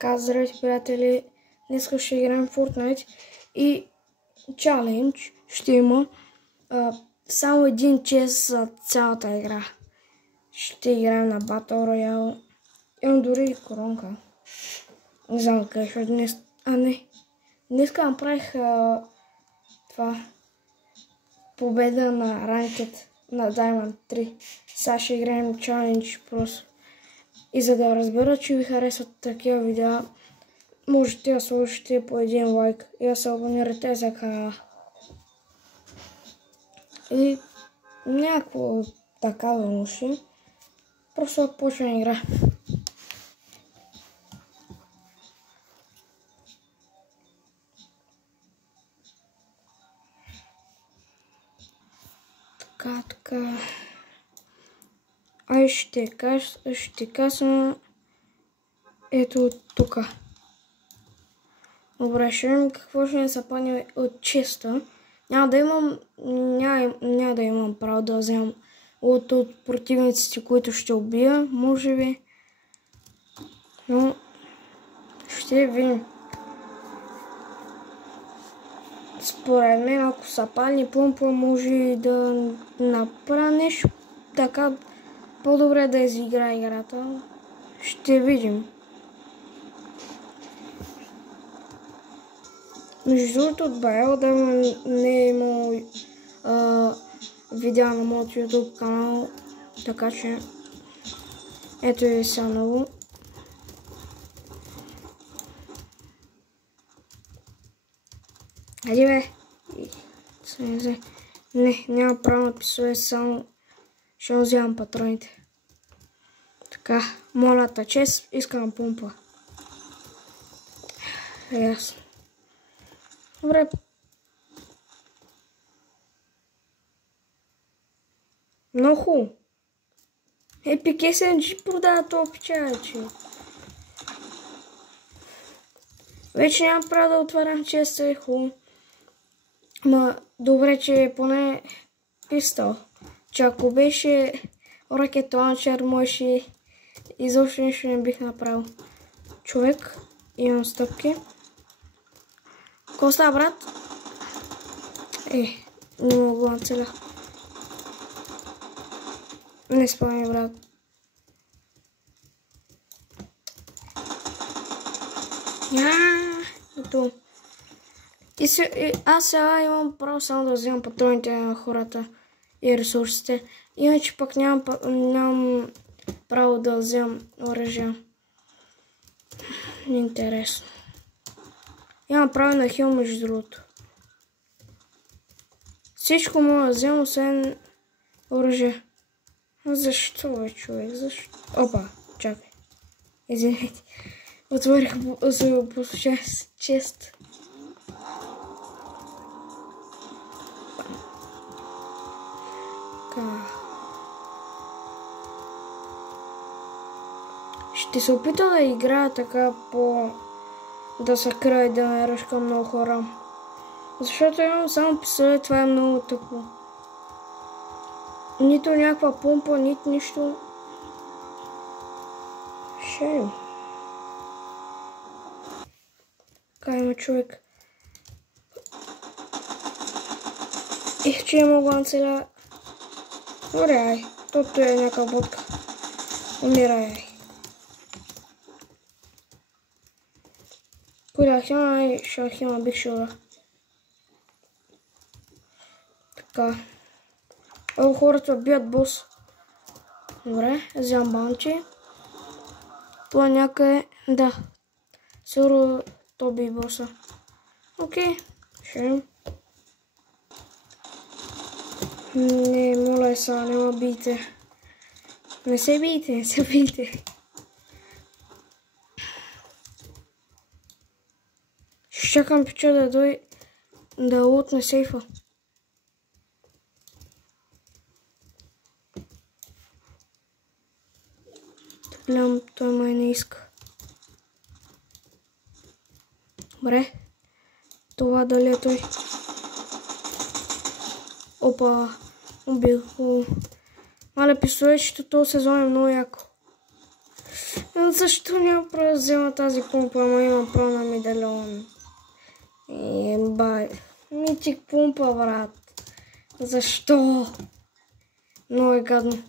Така, здравейте, приятели! Днес ще играем в Fortnite и чалендж ще има само един чест за цялата игра. Ще играем на Battle Royale. Имам дори и коронка. Не знам къде ще днес. Днеска направих това победа на Ranked на Diamond 3. Сега ще играем чалендж просто. И за да разбера, че ви харесват такива видеа, можете да сложите по един лайк и да се абонирате за канала. И някакво такава ноши. Просто почвам игра. Така. Ай ще касна ето тук. Добре, ще видим какво ще ни се падне от честа. Няма да имам право да вземам от противниците, които ще убия, може би. Но ще видим. Според мен, ако са падне помпа, може да направя нещо така. По-добре да изигра играта. Ще видим. Между другото, от Байел да не е имал видео на моят YouTube канал. Така че ето и сега ново. Хайде бе! Не, няма право на писове, само ще вземам патроните. Така, молята чест, искам помпа. Ясно. Добре. Много хубаво. Epic SMG продава това печалече. Вече нямам право да отварям честа, е хубаво. Ма добре, че е поне пистол. Че ако беше ракет ланчер, може изобщо нищо не бих направил. Човек, имам стъпки. Какво става, брат? Не мога да целя. Не спомня, брат. Ето. Аз сега имам право само да вземам патроните на хората и ресурсите. Иначе пък нямам право да вземам оръжия. Интересно. Имам право на хил, между другото. Всичко мога да вземам, освен оръжие. Защо, бе, човек? Защо? Опа, чакай. Извинете. Отворих за чест. Ще се опитам да играя така да се края и да не ръшкам много хора. Защото имам само пистолет, това е много тъпо. Нито някаква помпа, нито нищо. Шею. Така има човек. Че не мога да целя. Добре, ай. Тото е някаква ботка. Умирай, ай. Коля хема и шахема бих шура. Така. Ево хората бият бос. Добре, вземам баунти. Това някъде, да. Сигурно то би боса. Окей, ще видим. Не, моля сега, не ме бийте. Не се бийте. Ще чакам пича да дойде да лутне сейфа. Гледам, той май не иска. Добре. Това дали е той? Опа, убил. Мале, пистолетчето този сезон е много яко. Защо няма право да взема тази помпа, ама има право на медальон? Бай. Митик помпа, брат. Защо? Много е гадно.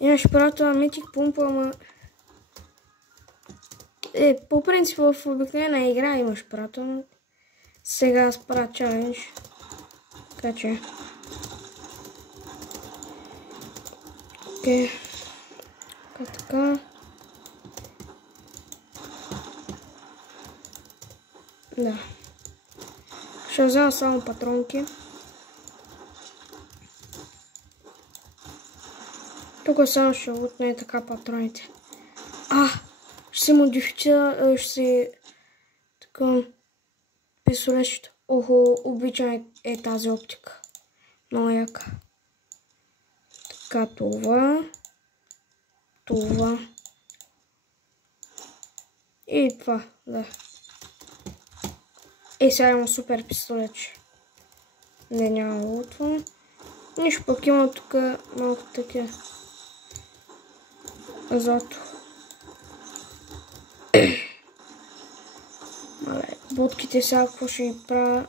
Имаш правото на митик помпа, ама... по принцип в обикновена игра имаш правото, но... Сега аз правя чалендж. Така че... Окей. Така. Да. Ще взема само патронки. Тук само ще лутне така патроните. Ще се модифицира, ще се... Така... Пистолетчето. Охо, обичам тази оптика. Много яка. Така, това. Това. И това, да. Сега има супер пистолетче. Не, няма лутване. Нищо пък има тук малко такива. Злато. Будките сега какво ще ги правя?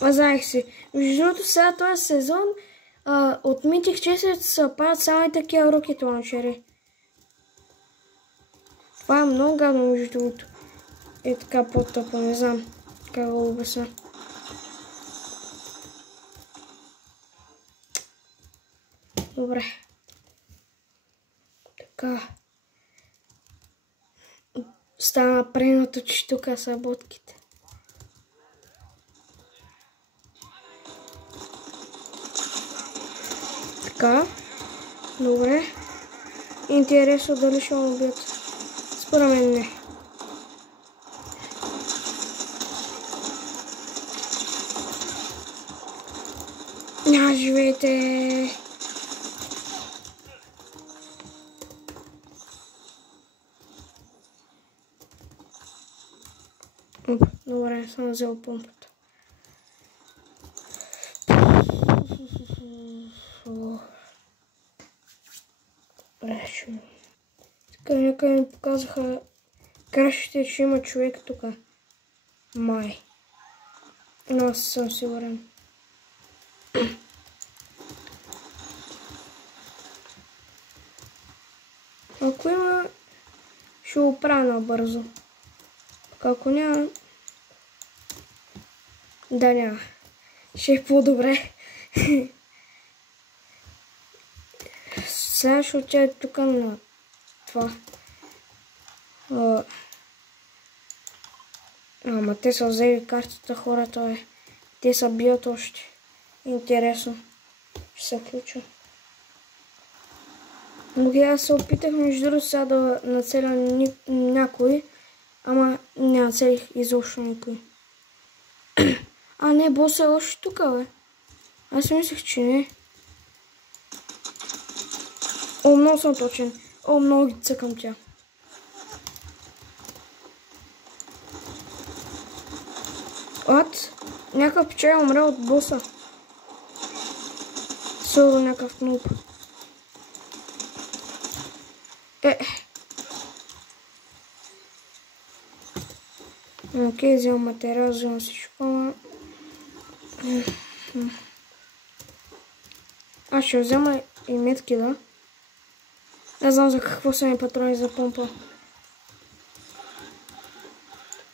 Знаех си. Между другото сега този сезон от Mythic 4 се правят само и такива рокет лаунчери. Това е много гадно между другото. Е така по-тъпо, не знам как го обясня. Добре. Така. Стана преното, че тук са будките. Така. Добре. Интересно дали ще ме убият. Според мен не. Живейте! Добре, съм взел помпата. Така някъде ми показаха крашите, че има човек тук. Май. Но аз съм сигурен. Ако има, ще го правя набързо. Ако няма... Да, няма. Ще е по-добре. Сега ще отида тук на това. Ама те са взели картата, хората. Те са бият още. Интересно. Ще се включа. Окей, аз се опитах между другото сега да нацеля някой. Ама не нацелих изобщо никой. Не, босът е още тук, бе. Аз мислех, че не. Много съм точен. Много ги цъкам тя. Някакъв печай умря от боса. Съло някакъв нуб. Окей, вземам материал, вземам всичко. Аз ще взема и метки, да. Не знам за какво са ми патрони за помпа.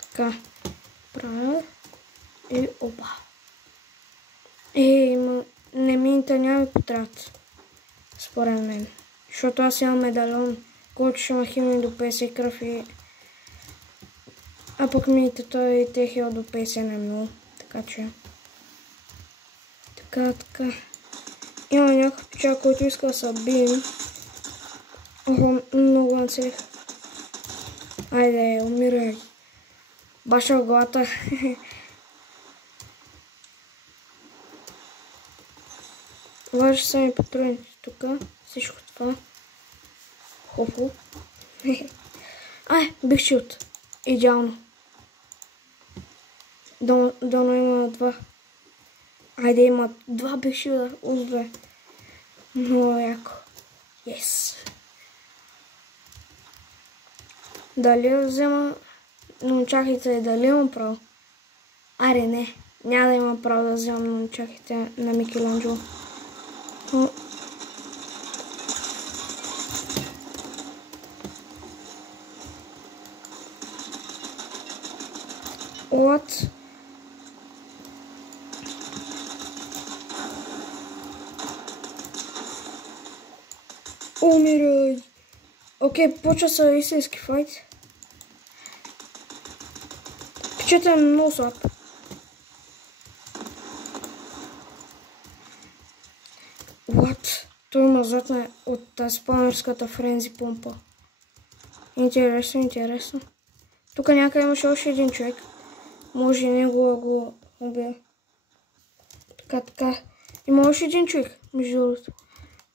Така. Правя. И опа. Не мините няма ми потребят. Според мен. Защото аз имам медальон, който ще ма хилни до 50 кръв и... А пък мините той и те хил до 50 не много. Така че... Така. Има някакъв печал, който иска да се бием. Много нацелих. Айде, умирай. Баша в главата. Важи са ми патроните тук. Всичко това. Хопо. Биг шилд. Идеално. Доно има 2. Айде, има 2 биг шилда. Узве. Много яко. Yes. Дали взема... Но чакайте, дали имам право? Аре, не. Няма да има право да вземам нунчаките на Микеланджело. What? Умирай! Окей, почва са истински файт. Пичата е много слаб. What? Той има златна от спамерската френзи помпа. Интересно, интересно. Тук някъде имаше още един човек. Може и него да го убия. Така. Има още един човек, между другото.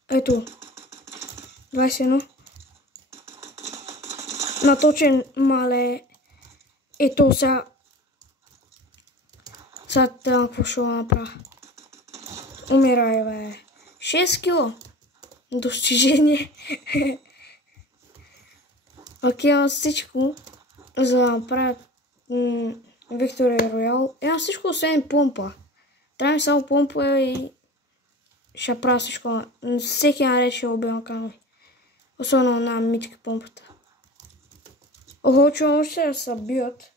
Ето. 21. Наточен мале. Ето сега. Сега тъм какво ще го направя. Умирай, бе. 6 кило. Достижение. Окей, имам всичко, за да направя Victory Royale. Имам всичко, освен помпа. Трябва ми само помпа и ще правя всичко. Всеки наред ще убивам камери. Особено на митика помпата. Охо, че още да се бият.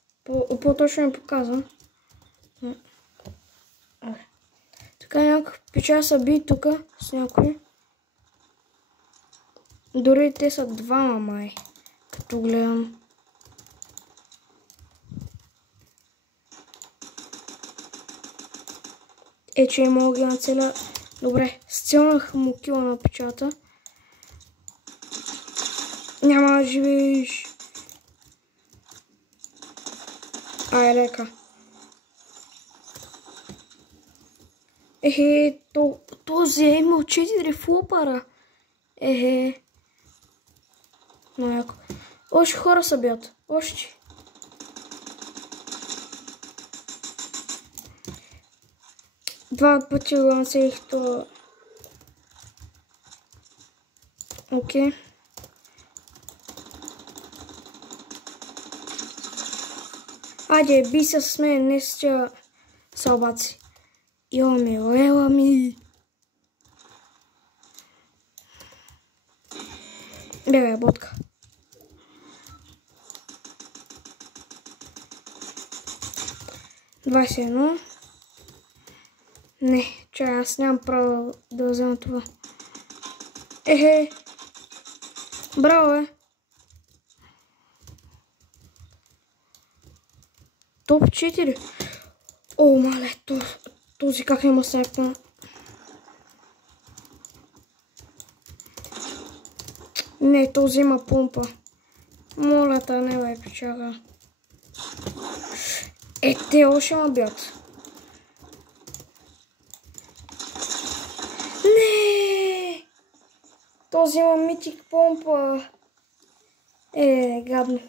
По-точно ми показвам. Така някакъв пича са би тук с някой. Дори те са двама май. Като гледам. Че не мога да нацеля. Добре, сцелнах му кила на печата. Няма да живееш. Ай, лека. Този е имал 4 флопара. Но яко. Още хора са бият. Още. Два пъти го нацелих това. Окей. Айде, би се с мен, не с тя салбаци. Ела ми. Бе, ботка. $21. Не, чай, аз нямам право да взема това. Браво, Топ 4. О, мале, този как има снайпа. Не, този има помпа. Моля та, не бе, печага. Те още ма бят. Не! Този има митик помпа. Гадно.